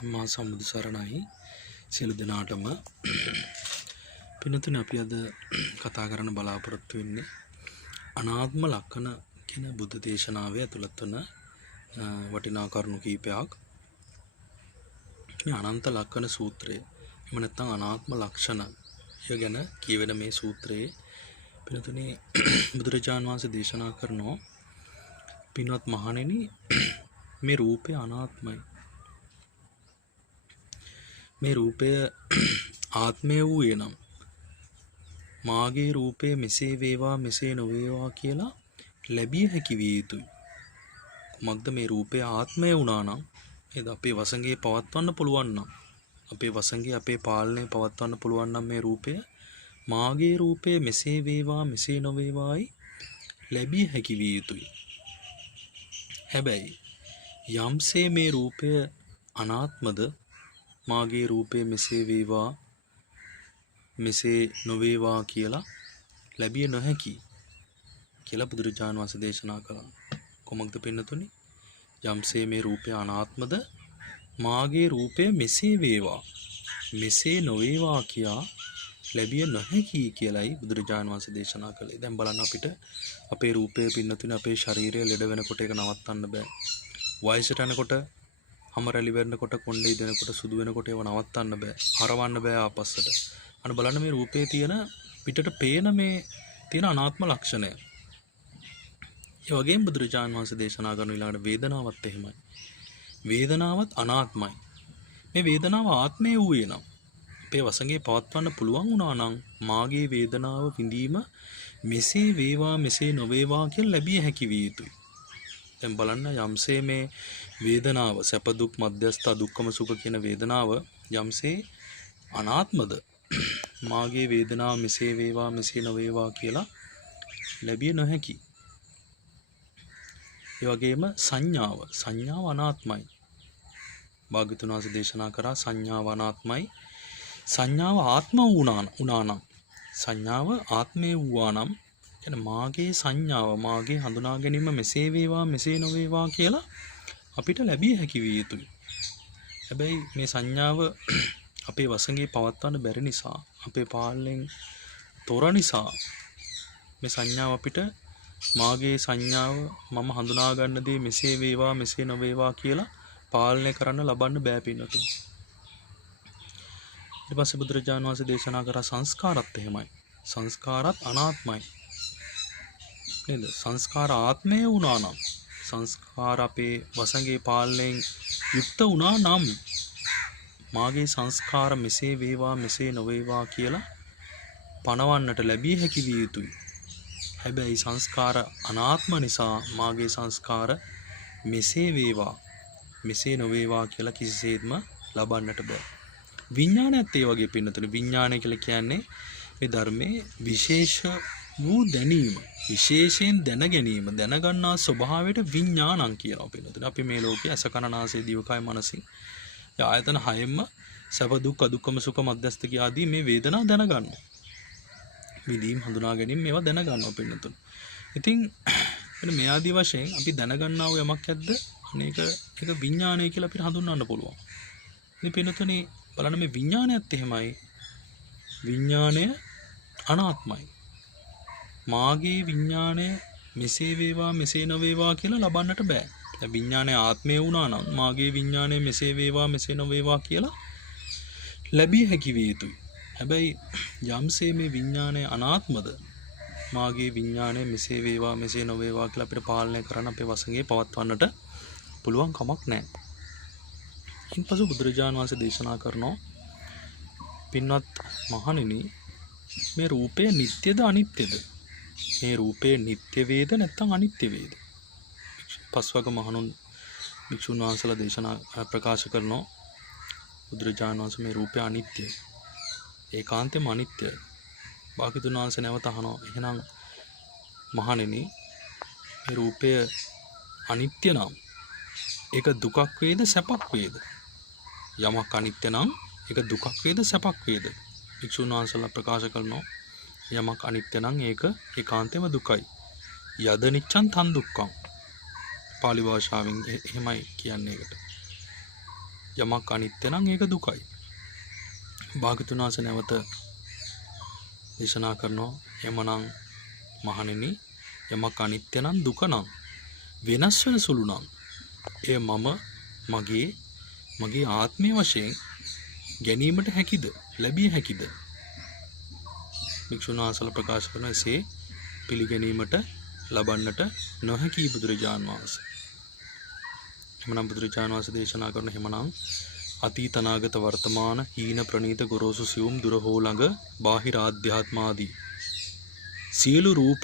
සම්මා සම්බුදු සරණයි සියලු දෙනාටම. පින්නතුනි, අපි අද කතා කරන්න බලාපොරොත්තු වෙන්නේ අනාත්ම ලක්ෂණ කියන බුද්ධ දේශනාවේ ඇතුළත් වන වටිනා කරුණු කීපයක්. මේ අනන්ත ලක්ෂණ සූත්‍රය, එහෙම නැත්නම් අනාත්ම ලක්ෂණ ගැන කියවෙන මේ සූත්‍රයේ පින්නතුනි බුදුරජාණන් වහන්සේ දේශනා කරනවා, පින්වත් මහණෙනි, මේ රූපය අනාත්මයි. මේ රූපය ආත්මය වූයේ නම් මාගේ රූපය මෙසේ වේවා මෙසේ නොවේවා කියලා ලැබිය හැකි විය යුතුයි. කුමක්ද මේ රූපය ආත්මය වුණා නම්, එද අපේ වසඟේ පවත්වන්න පුළුවන් නම්, අපේ වසඟේ අපේ පාලනය පවත්වන්න පුළුවන් නම් මේ රූපය මාගේ රූපය මෙසේ වේවා මෙසේ නොවේවායි ලැබිය හැකි විය යුතුයි. හැබැයි යම්සේ මේ රූපය අනාත්මද, මාගේ රූපය මෙසේ වේවා මෙසේ නොවේවා කියලා ලැබිය නොහැකි කියලා බුදුරජාණන් වහන්සේ දේශනා කළා. කොමක්ද පින්නතුනි? යම්සේ මේ රූපය අනාත්මද, මාගේ රූපය මෙසේ වේවා මෙසේ නොවේවා කියා ලැබිය නොහැකි කියලායි බුදුරජාණන් වහන්සේ දේශනා කළේ. දැන් බලන්න, අපිට අපේ රූපය පින්නතුනි, අපේ ශරීරය ලෙඩ වෙනකොට ඒක නවත්තන්න බෑ. වයසට යනකොට, හැම රැලි වෙනකොට, කොණ්ඩේ දෙනකොට, සුදු වෙනකොට ඒව නවත්තන්න බෑ. හරවන්න බෑ ආපස්සට. අන්න බලන්න මේ රූපේ තියෙන පිටට පේන මේ තියෙන අනාත්ම ලක්ෂණය. ඒ වගේම බුදුරජාණන් වහන්සේ දේශනා කරන ඊළඟට වේදනාවත් එහෙමයි. වේදනාවත් අනාත්මයි. මේ වේදනාව ආත්මය වූයේ නම්, අපේ වසඟේ පවත්වන්න පුළුවන් වුණා නම්, මාගේ වේදනාව විඳීම මෙසේ වේවා මෙසේ නොවේවා කියලා ලැබිය හැකි විය යුතුයි. දැන් බලන්න, යම්සේ මේ වේදනාව සැප දුක් මධ්‍යස්ථ දුක්ඛම සුඛ කියන වේදනාව යම්සේ අනාත්මද, මාගේ වේදනාව මෙසේ වේවා මෙසේ නොවේවා කියලා ලැබිය නොහැකි. ඒ වගේම සංඥාව අනාත්මයි. භාග්‍යවතුන් වහන්සේ දේශනා කරා සංඥාව අනාත්මයි. සංඥාව ආත්ම වුණා නම්, සංඥාව ආත්මේ වූවා නම්, කියන්නේ මාගේ සංඥාව, මාගේ හඳුනා ගැනීම මෙසේ වේවා මෙසේ නොවේවා කියලා අපිට ලැබිය හැකි විය යුතුයි. හැබැයි මේ සංඥාව අපේ වසඟේ පවත්වන්න බැරි නිසා, අපේ පාලනයෙන් තොර නිසා මේ සංඥාව අපිට, මාගේ සංඥාව, මම හඳුනා ගන්න දේ මෙසේ වේවා මෙසේ නොවේවා කියලා පාලනය කරන්න ලබන්න බෑ පින්නතුනි. ඊට පස්සේ බුදුරජාණන් වහන්සේ දේශනා කරා සංස්කාරත් එහෙමයි. සංස්කාරත් අනාත්මයි. නේද? සංස්කාර ආත්මය වුණා නම්, සංස්කාර අපේ වසඟේ පාලනයෙන් යුක්ත වුණා නම්, මාගේ සංස්කාර මෙසේ වේවා මෙසේ නොවේවා කියලා පණවන්නට ලැබිය හැකි විය යුතුයි. හැබැයි සංස්කාර අනාත්ම නිසා මාගේ සංස්කාර මෙසේ වේවා මෙසේ නොවේවා කියලා කිසිසේත්ම ලබන්නට බෑ. විඥානයත් ඒ වගේ පින්නතුනි. විඥානය කියලා කියන්නේ මේ ධර්මයේ විශේෂ වූ දැනීම, විශේෂයෙන් දැන ගැනීම, දැනගන්නා ස්වභාවයට විඥානං කියනවා පින්නතුනි. අපි මේ ලෝකයේ අස කන නාසය දිවකය මනසින් ආයතන හයෙන්ම සැප දුක් අදුක්කම සුඛ මධ්‍යස්ථ ආදී මේ වේදනා දැනගන්නවා. විදීම් හඳුනා ගැනීම මේවා දැනගන්නවා පින්නතුනි. ඉතින් මේ ආදී වශයෙන් අපි දැනගන්නා වූ යමක් ඇද්ද, අනේක ඒක විඥානය කියලා අපිට හඳුන්වන්න පුළුවන්. ඉතින් පින්නතුනි බලන්න, මේ විඥානයත් එහෙමයි. විඥානය අනාත්මයි. මාගේ විඥානය මෙසේ වේවා මෙසේ නොවේවා කියලා ලබන්නට බෑ. දැන් විඥානය ආත්මය වුණා නම්, මාගේ විඥානය මෙසේ වේවා මෙසේ නොවේවා කියලා ලැබිය හැකි විය යුතුයි. හැබැයි යම්සේ මේ විඥානය අනාත්මද, මාගේ විඥානය මෙසේ වේවා මෙසේ නොවේවා කියලා අපිට පාලනය කරන්න, අපේ වසඟේ පවත්වන්නට පුළුවන් කමක් නැහැ. ඉන්පසු බුදුරජාණන් වහන්සේ දේශනා කරනවා, පින්වත් මහණෙනි, මේ රූපය නිට්ටයද අනිත්‍යද? මේ රූපය නිට්ටය වේද නැත්නම් අනිත්‍ය වේද? පස්වග මහණුන් භික්ෂුන් වහන්සේලා දේශනා ප්‍රකාශ කරනවා, බුදුරජාණන් වහන්සේ මේ රූපය අනිත්‍යයි, ඒකාන්තයෙන්ම අනිත්‍යයි. භාග්‍යවතුන් වහන්සේ නැවත අහනවා, එහෙනම් මහණෙනි, මේ රූපය අනිත්‍ය නම් ඒක දුකක් වේද සැපක් වේද? යමක් අනිත්‍ය නම් ඒක දුකක් වේද සැපක් වේද? භික්ෂුන් වහන්සේලා ප්‍රකාශ කරනවා, යමක් අනිත්‍ය නම් ඒක ඒකාන්තයෙන්ම දුකයි. යද නිච්ඡං තන් දුක්ඛං. පාලි භාෂාවෙන් එහෙමයි කියන්නේ ඒකට. යමක් අනිත්‍ය නම් ඒක දුකයි. භාග්‍යවතුන් වහන්සේ නැවත දේශනා කරනවා එමනම් මහණෙනි යමක් අනිත්‍ය නම් දුක නම් වෙනස් වෙන සුළු නම් එය මගේ ආත්මය වශයෙන් ගැනීමට හැකිද ලැබිය හැකිද? භික්ෂුන් වහන්සේලා ප්‍රකාශ කරන එසේ පිළිගැනීමට ලබන්නට නොහැකි බුදුරජාන් වහන්සේ. එමනම් බුදුරජාන් වහන්සේ දේශනා කරන හැමනම් අතීත අනාගත වර්තමාන හීන ප්‍රනීත ගොරෝසු සියුම් දුර හෝ ළඟ බාහිර ආධ්‍යාත්මාදී සියලු රූප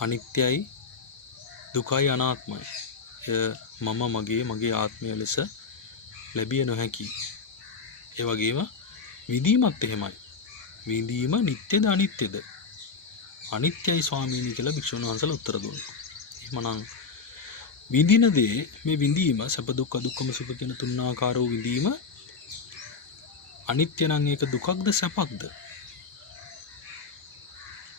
අනිත්‍යයි දුකයි අනාත්මයි. මම මගේ ආත්මය ලෙස ලැබිය නොහැකි. ඒ වගේම විඳීමත් එහෙමයි. විඳීම නිට්ටයද අනිත්‍යද? අනිත්‍යයි ස්වාමීනි කියලා භික්ෂුන් වහන්සේලා උත්තර දුන්නා. එහෙමනම් විඳින දේ මේ විඳීම සැප දුක් අදුක්කම සුඛ කියන තුන් ආකාර වූ විඳීම අනිත්‍ය නම් ඒක දුකක්ද සැපක්ද?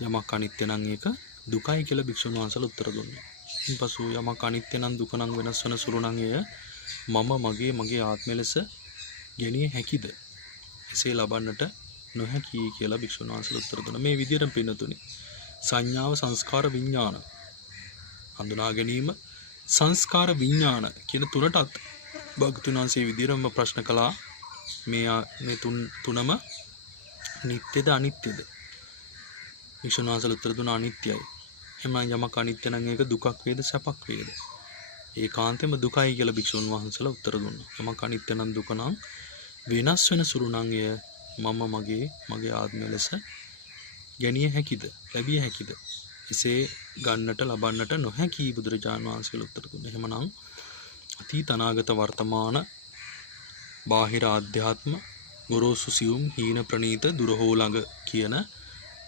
යමක් අනිත්‍ය නම් ඒක දුකයි කියලා භික්ෂුන් වහන්සේලා උත්තර දුන්නා. ඊපසු යමක් අනිත්‍ය නම් දුක නම් වෙනස් වෙන සුළු නම් එය මගේ ආත්මය ලෙස ගැනීම හැකිද? එසේ ලබන්නට නොහැකි කියලා භික්ෂුන් වහන්සේලා උත්තර දුන්නා. මේ විදිහට පින්නතුනි සංඥාව සංස්කාර විඥාන හඳුනා ගැනීම සංස්කාර විඥාන කියන තුනටත් භාග්‍යවතුන් වහන්සේ විදිහටම ප්‍රශ්න කළා. මේ තුනම නිට්ටයද අනිත්‍යද? භික්ෂුන් වහන්සේලා උත්තර දුන්නා අනිත්‍යයි. එහෙනම් යමක් අනිත්‍ය නම් ඒක දුකක් වේද සැපක් වේද? ඒකාන්තයෙන්ම දුකයි කියලා භික්ෂුන් වහන්සේලා උත්තර දුන්නා. යමක් අනිත්‍ය නම් දුක නම් වෙනස් වෙන සුළු නම් එය මගේ ආත්මය ලෙස ගැනීම හැකිද? ලැබිය හැකිද? එසේ ගන්නට ලබන්නට නොහැකි බුදුරජාණන් වහන්සේලා උත්තර දුන්නා. එහෙමනම් අතීත අනාගත වර්තමාන බාහිර ආධ්‍යාත්ම ගොරෝසු සියුම් හීන ප්‍රනීත දුර හෝ ළඟ කියන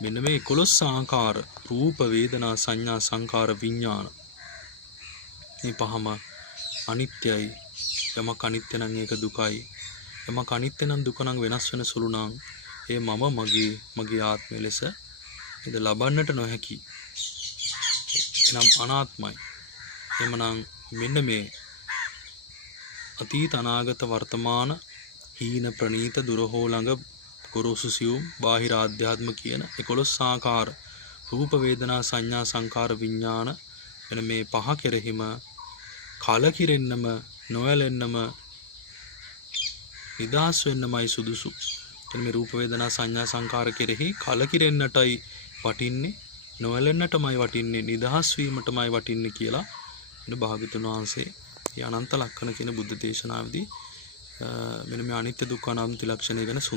මෙන්න මේ 11 ආකාර රූප වේදනා සංඥා සංකාර විඥාන මේ පහම අනිත්‍යයි. යමක් අනිත්‍ය නම් ඒක දුකයි. යමක් අනිත්‍ය නම් දුක නම් වෙනස් වෙන සුළු නම් ඒ මගේ ආත්මය ලෙස ඉත ලබන්නට නොහැකි. එනම් අනාත්මයි. එමනම් මෙන්න මේ අතීත අනාගත වර්තමාන හීන ප්‍රනීත දුර හෝ ළඟ ගොරෝසු සියුම් බාහිර ආධ්‍යාත්ම කියන 11 ආකාර රූප වේදනා සංඥා සංකාර විඥාන වෙන මේ පහ කෙරෙහිම කලකිරෙන්නම නොයැලෙන්නම නිදහස් වෙන්නමයි සුදුසු. මේ රූප වේදනා සංඥා සංකාර කෙරෙහි කලකිරෙන්නටයි වටින්නේ, නොයැලෙන්නටමයි වටින්නේ, නිදහස් වීමටමයි වටින්නේ කියලා මෙන්න භාග්‍යවතුන් වහන්සේ මේ අනන්ත ලක්ෂණ කියන බුද්ධ දේශනාවේදී මෙන්න මේ අනිත්‍ය දුක්ඛ අනාත්ම ත්‍රිලක්ෂණය ගැන